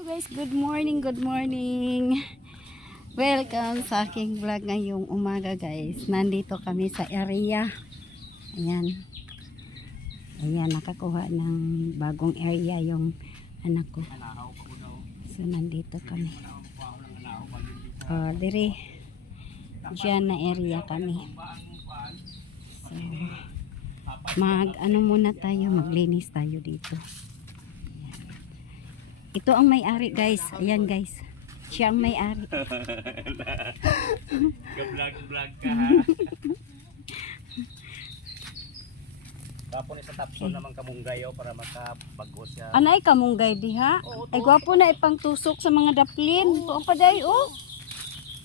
Hello guys, good morning, good morning. Welcome sa aking vlog ngayong umaga guys. Nandito kami sa area. Ayan. Ayan, nakakuha ng bagong area yung anak ko. So, nandito kami. Oh, diri. Diyan na area kami. So, mag ano muna tayo, maglinis tayo dito. Ito ang may-ari guys. Ayan guys. Siya ang may-ari. Ga-vlog-vlog ka ha. Tapos sa tapson naman kamunggayo para makabago siya. Anay kamunggay diha. Ay gwapo na ipang tusok sa mga daplin. Tuo pa day oh.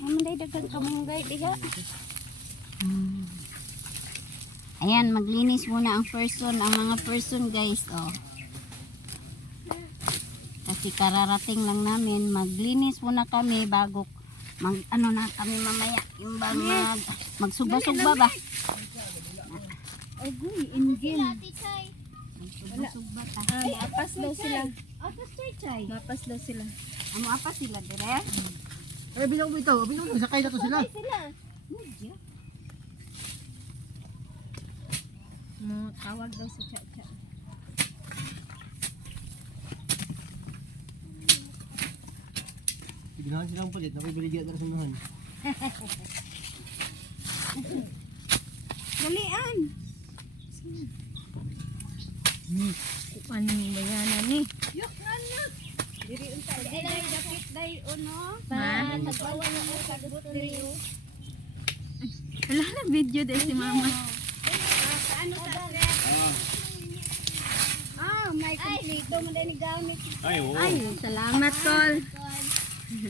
Naman day dagang kamunggay diha. Hmm. Ayan, maglinis muna ang person, ang mga person guys, oh. Kasi kararating lang namin, maglinis muna kami bago mag ano na kami mamaya, yung bang mag magsugba-sugba ba? Agoy, ingin. Magsugba-sugba ta. Apas daw sila. Atas chay chay. Apas daw sila. Amo apa sila dire? Eh, bilang mo ito. Bilang mo, sakay na to sila. Mo tawag daw si Chacha. Biglaan silang palit. Nakibiligyan na sa nuhan. Dalian. Ano yung bayanan ni? Diri unta dai dai dapit dai uno. Ha? Nagbawa na ko sa dubot diri. Wala na video dahil si mama. Ano sa set? Ah, may gamit. Ay, oo. Ay, salamat tol. Thank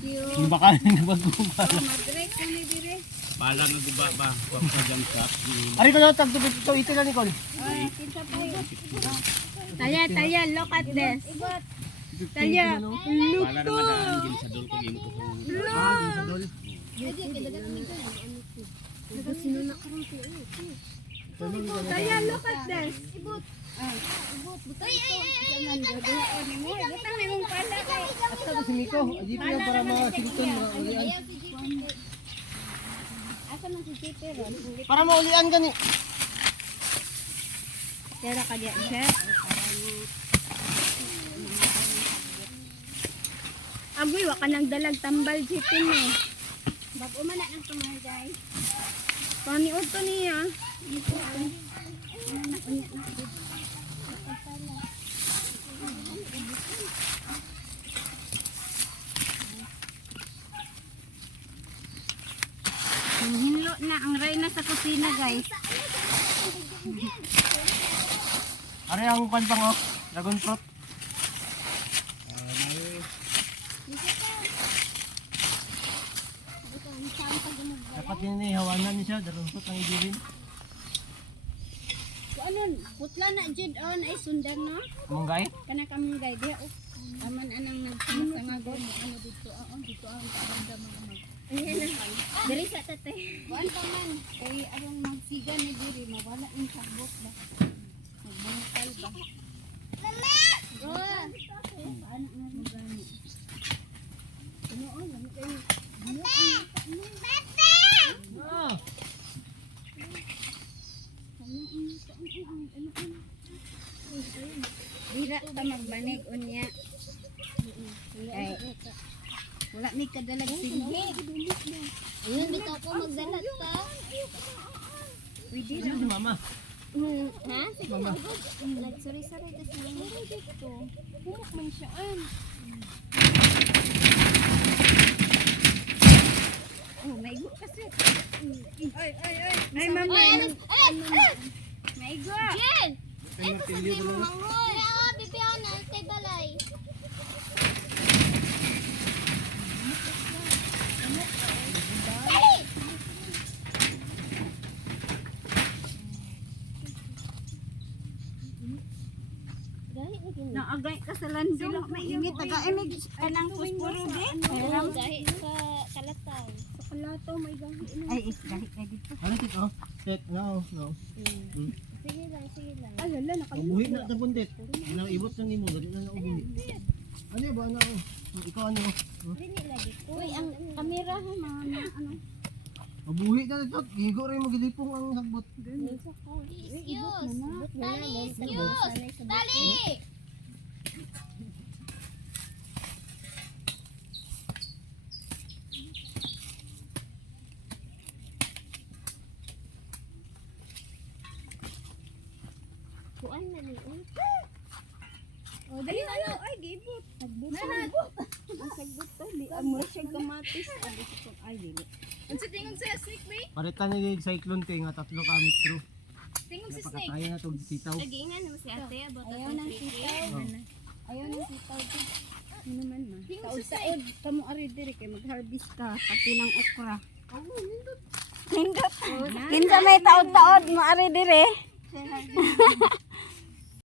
you. Hindi ba ka nagbago ba? Oh, mag-direct mo ni dire. Bala nga guba ba? Huwag ka dyan sa. Ari ko na tag tubig ito. Ito na Nicole. Taya, taya, look at this. Taya. Bala nga daan din sa dol ko yung ko. Ah, din sa dol. Taya, look at this. Ay, ay, ay. Saman gagawa ni mo. Butang ni mong pala kay. Asa ko si Miko. Pa yan para mga siliton. mga ulian. Asa man si Chipe ron? Para maulian gani. Tara ka diyan, siya. Agoy, wa ka nang dalag tambal chicken eh. Bago man na ng tumay guys. Paniod to niya. Hinlo na ang reyna sa kusina guys. Ari ang kwan pang oh. Dragon fruit. Dapat din ni hawanan ni siya. Dragon fruit ang idirin. Kung ano, putla na jud on ay sundan no. Munggay. Kana kami guys dia oh. Aman anang nagsangagon ano dito oo dito ang paramdam mga mag. Diri sa tate. Kuan pa man kay arong magsiga ni diri mawala ang sabot ba. Magbungkal ba. Mama! Oh. Paano nga mo gani? Ano oh, lami kayo. Ah. Dira ta magbanig unya. Ay. Wala mi kadalag sige. Ayun, bitaw ko magdalat ka. Pwede Ano si mama? Ha? Sige, Mama. Nagsari-sari kasi lang dito. Pumok man siya. an. Oh, maigo kasi. Ay, ay, ay. Ay, mama. Ay, ay, Maigo. Jen! Kaya napili ko na. Mangoy! Kaya nga, bibiyanan kay Balay. Naagay ka sa landilo. Mainit. Taga-imig kanang puspuro di. Oo, dahil sa kalataw. Sa kalataw may gahi. Ay, is gahi ka dito. Ano ito? Set. No, no. Hmm. Sige lang, sige lang. Nakalimot. Mabuhi na sa bundit. Ano ibot na nimo dali na naubuhi. Ano ba ano? Oh, Ikaw ano? Oh, Dini lagi ko. Uy, ang kamera ha, mga mga ano. Mabuhi na dito. Gigo rin magilipong ang hagbot. Minsan ko. Excuse! Dali, excuse! Dali! Na ni. Oh, dali ano? Ay, gibot. Sagbot. Sagbot. Ang sagbot to. Di amo siya kamatis. Abi ko ay dili. Unsa tingon sa snake bay? Paritan niya yung cyclone te nga tatlo ka metro. Tingon si snake. Napakataya na to sitaw. Lagi na naman si ate about Ayaw nang sitaw. Ayaw nang sitaw. Ano man ma? Tingog sa Taod-taod. Kamu ari diri kay mag-harvest ka. Pati ng okra. Nindot. Kinsa may taod-taod mo ari diri?